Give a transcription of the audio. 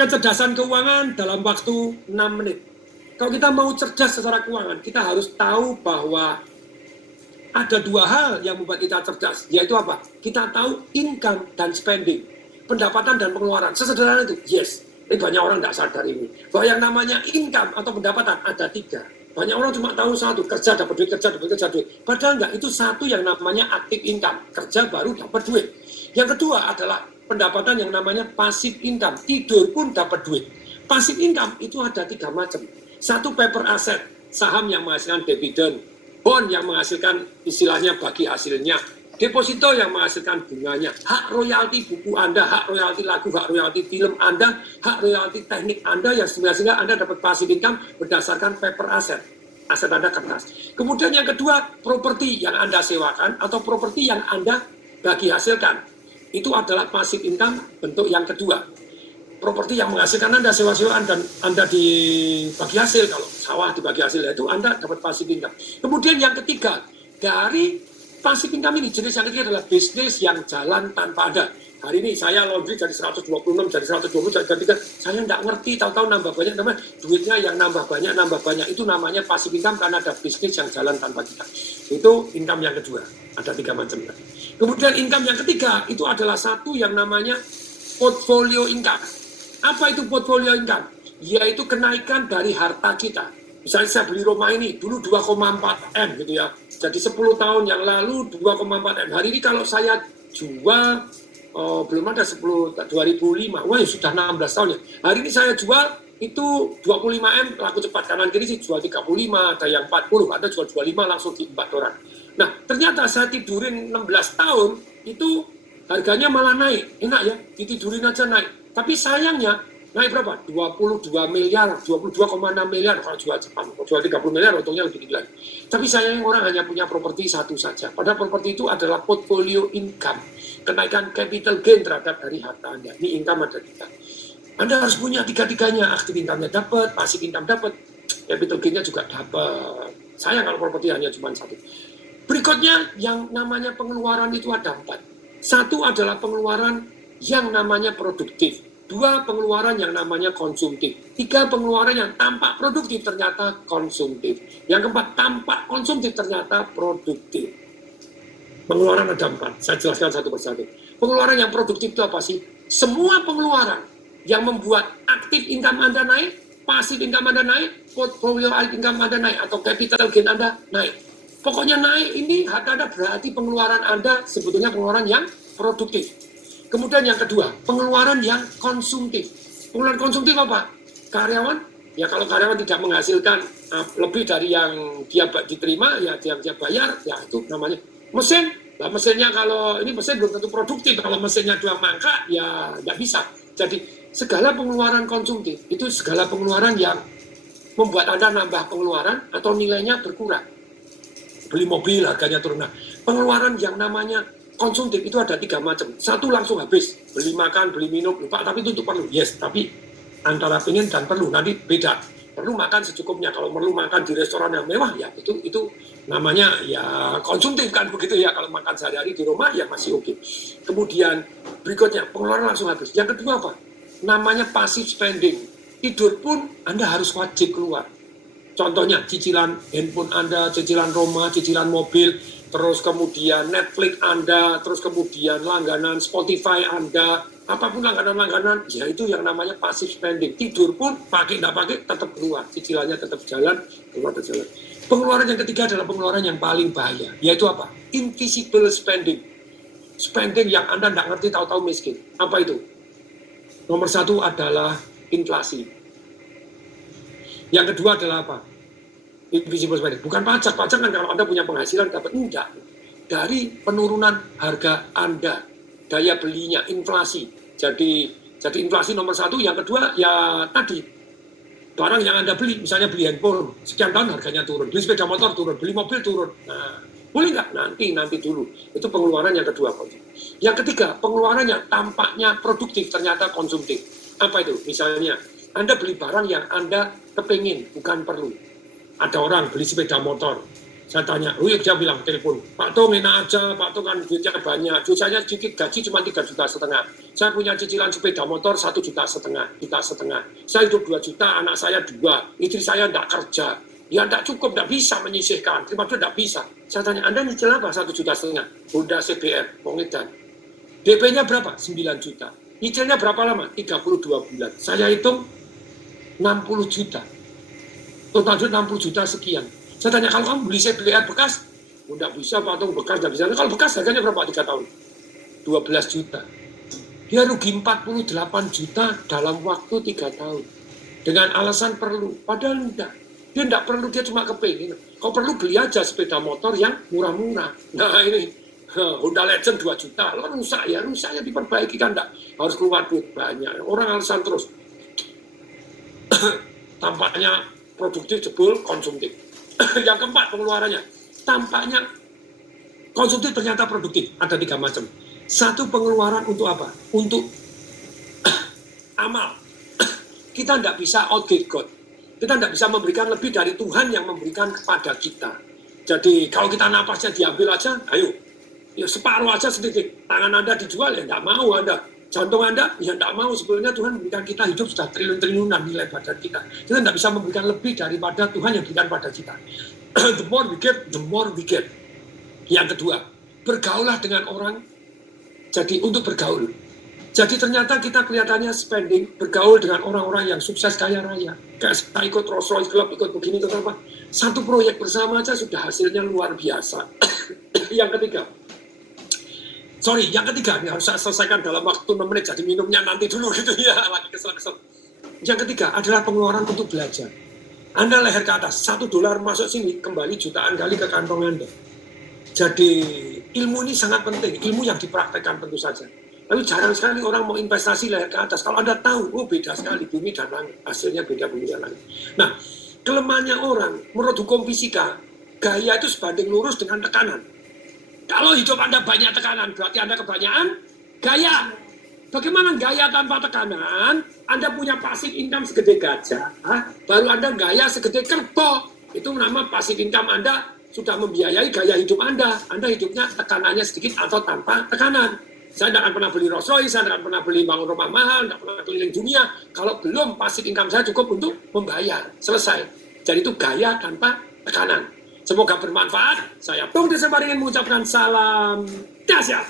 Kecerdasan keuangan dalam waktu 6 menit. Kalau kita mau cerdas secara keuangan, kita harus tahu bahwa ada dua hal yang membuat kita cerdas, yaitu apa? Kita tahu income dan spending, pendapatan dan pengeluaran. Sesederhana itu, yes. Tapi banyak orang tidak sadar ini. Bahwa yang namanya income atau pendapatan ada 3. Banyak orang cuma tahu satu, kerja dapat duit, kerja dapat duit, kerja duit. Padahal enggak, itu satu yang namanya active income. Kerja baru dapat duit. Yang kedua adalah pendapatan yang namanya passive income. Tidur pun dapat duit. Passive income itu ada 3 macam. Satu paper asset, saham yang menghasilkan dividen, bond yang menghasilkan istilahnya bagi hasilnya, deposito yang menghasilkan bunganya, hak royalti buku Anda, hak royalti lagu, hak royalti film Anda, hak royalti teknik Anda yang sehingga Anda dapat passive income berdasarkan paper asset. Aset Anda kertas. Kemudian yang kedua, properti yang Anda sewakan atau properti yang Anda bagi hasilkan. Itu adalah passive income bentuk yang kedua. Properti yang menghasilkan Anda sewa-sewaan dan Anda dibagi hasil, kalau sawah dibagi hasil itu Anda dapat passive income. Kemudian yang ketiga, dari passive income ini jenis yang ketiga adalah bisnis yang jalan tanpa Anda. Hari ini saya laundry jadi 126, jadi 120, jadi 3. Saya tidak ngerti, tahu-tahu nambah banyak, duitnya yang nambah banyak. Itu namanya passive income karena ada bisnis yang jalan tanpa kita. Itu income yang kedua, ada 3 macam. Kemudian income yang ketiga, itu adalah satu yang namanya portfolio income. Apa itu portfolio income? Yaitu kenaikan dari harta kita. Misalnya saya beli rumah ini, dulu 2,4 M gitu ya. Jadi 10 tahun yang lalu 2,4 M. Hari ini kalau saya jual, belum ada 2005, wah ya sudah 16 tahun ya. Hari ini saya jual itu 25 M laku cepat. Kanan kiri sih jual 35, ada yang 40, ada jual 25 langsung di 4 orang. Nah ternyata saya tidurin 16 tahun, itu harganya malah naik. Enak ya, ditidurin aja naik. Tapi sayangnya naik berapa? 22 miliar, 22,6 miliar kalau jual cepat. Kalau jual 30 miliar untungnya lebih tinggi lagi. Tapi sayangnya orang hanya punya properti satu saja. Padahal properti itu adalah portfolio income. Kenaikan capital gain terhadap dari harta Anda. Ini income ada 3. Anda harus punya 3-tiganya. Active income-nya dapat, passive income dapat, capital gain-nya juga dapat. Sayang kalau properti hanya cuma 1. Berikutnya yang namanya pengeluaran itu ada 4. Satu adalah pengeluaran yang namanya produktif. 2, pengeluaran yang namanya konsumtif. 3, pengeluaran yang tampak produktif ternyata konsumtif. Yang keempat, tampak konsumtif ternyata produktif. Pengeluaran ada 4. Saya jelaskan satu persatu. Pengeluaran yang produktif itu apa sih? Semua pengeluaran yang membuat aktif income Anda naik, passive income Anda naik, portfolio income Anda naik, atau capital gain Anda naik. Pokoknya naik ini harta Anda berarti pengeluaran Anda sebetulnya pengeluaran yang produktif. Kemudian yang kedua, pengeluaran yang konsumtif. Pengeluaran konsumtif apa? Karyawan, ya kalau karyawan tidak menghasilkan lebih dari yang dia diterima, ya dia bayar, ya itu namanya mesin. Nah, mesinnya kalau ini mesin belum tentu produktif, kalau mesinnya 2 mangkak, ya nggak bisa. Jadi segala pengeluaran konsumtif, itu segala pengeluaran yang membuat Anda nambah pengeluaran atau nilainya berkurang. Beli mobil harganya turun. Nah, pengeluaran yang namanya konsumtif itu ada 3 macam. Satu langsung habis, beli makan, beli minum, lupa, tapi itu untuk perlu. Yes, tapi antara pengen dan perlu, nanti beda. Perlu makan secukupnya, kalau perlu makan di restoran yang mewah, ya itu namanya ya konsumtif kan begitu ya. Kalau makan sehari-hari di rumah ya masih oke. Kemudian berikutnya, pengeluaran langsung habis. Yang kedua apa? Namanya passive spending. Tidur pun Anda harus wajib keluar. Contohnya cicilan handphone Anda, cicilan rumah, cicilan mobil, terus kemudian Netflix Anda, terus kemudian langganan Spotify Anda, apapun langganan-langganan, ya itu yang namanya passive spending. Tidur pun pakai nggak pakai tetap keluar, cicilannya tetap jalan, keluar tetap jalan. Pengeluaran yang ketiga adalah pengeluaran yang paling bahaya, yaitu apa? Invisible spending. Spending yang Anda nggak ngerti, tahu-tahu miskin. Apa itu? Nomor 1 adalah inflasi. Yang kedua adalah apa? Invisible spending. Bukan pajak. Pajak kan kalau Anda punya penghasilan dapat, enggak. Dari penurunan harga Anda, daya belinya, inflasi. Jadi inflasi nomor 1. Yang kedua ya tadi, barang yang Anda beli, misalnya beli handphone, sekian tahun harganya turun, beli sepeda motor turun, beli mobil turun. Nah, boleh nggak? Nanti dulu. Itu pengeluaran yang kedua. Yang ketiga, pengeluaran yang tampaknya produktif ternyata konsumtif. Apa itu? Misalnya, Anda beli barang yang Anda kepingin, bukan perlu. Ada orang beli sepeda motor, Saya tanya, dia bilang telepon, Pak Tung enak aja, Pak Tung kan duitnya banyak, duitnya sedikit, gaji cuma 3,5 juta. Saya punya cicilan sepeda motor 1,5 juta, Saya hidup 2 juta, anak saya 2, istri saya tidak kerja. Ya tidak cukup, tidak bisa menyisihkan, terima kasih tidak bisa. Saya tanya, Anda nyicil apa 1,5 juta? Honda CBR, Pongedan. DP-nya berapa? 9 juta. Nyicilnya berapa lama? 32 bulan. Saya hitung 60 juta. Total duit 60 juta sekian. Saya tanya, kalau kamu beli CBR bekas, tidak bisa, Pak Tung, bekas tidak bisa. Kalau bekas harganya berapa 3 tahun? 12 juta. Dia rugi 48 juta dalam waktu 3 tahun. Dengan alasan perlu. Padahal tidak. Dia tidak perlu, dia cuma kepingin. Kalau perlu beli aja sepeda motor yang murah-murah. Nah ini, Honda Legend 2 juta. Lalu rusak ya diperbaiki kan enggak. Harus keluar duit banyak. Orang alasan terus. Tampaknya produktif jebol konsumtif. Yang keempat pengeluarannya, tampaknya konsumtif ternyata produktif. Ada 3 macam. Satu, pengeluaran untuk apa? Untuk amal. Kita tidak bisa outgive God. Kita tidak bisa memberikan lebih dari Tuhan yang memberikan kepada kita. Jadi kalau kita napasnya diambil aja, ayo. Ya separuh aja sedikit. Tangan Anda dijual ya tidak mau Anda. Jantung Anda ya tidak mau. Sebenarnya Tuhan memberikan kita hidup sudah triliun-triliunan nilai badan kita. Kita tidak bisa memberikan lebih daripada Tuhan yang berikan pada kita. The more we give, the more we get. Yang kedua, bergaulah dengan orang. Jadi untuk bergaul. Jadi ternyata kita kelihatannya spending, bergaul dengan orang-orang yang sukses kaya raya. Kayak saya ikut Rolls Royce Club, ikut begini, ikut apa. Satu proyek bersama aja sudah hasilnya luar biasa. Yang ketiga, ini harus saya selesaikan dalam waktu 6 menit, jadi minumnya nanti dulu gitu ya, lagi kesel-kesel. Yang ketiga adalah pengeluaran untuk belajar. Anda leher ke atas, $1 masuk sini, kembali jutaan kali ke kantong Anda. Jadi ilmu ini sangat penting, ilmu yang dipraktekkan tentu saja. Tapi jarang sekali orang mau investasi leher ke atas. Kalau Anda tahu, beda sekali bumi dan langit. Hasilnya beda bumi dan langit. Nah, kelemahannya orang, menurut hukum fisika, gaya itu sebanding lurus dengan tekanan. Kalau hidup Anda banyak tekanan, berarti Anda kebanyakan gaya. Bagaimana gaya tanpa tekanan? Anda punya passive income segede gajah, baru Anda gaya segede kerbau. Itu nama passive income Anda sudah membiayai gaya hidup Anda. Anda hidupnya tekanannya sedikit atau tanpa tekanan. Saya tidak akan pernah beli Rolls Royce, saya tidak akan pernah beli bangun rumah mahal, tidak pernah keliling dunia. Kalau belum passive income saya cukup untuk membayar. Selesai. Jadi itu gaya tanpa tekanan. Semoga bermanfaat. Saya Tung Desem Waringin mengucapkan salam dahsyat.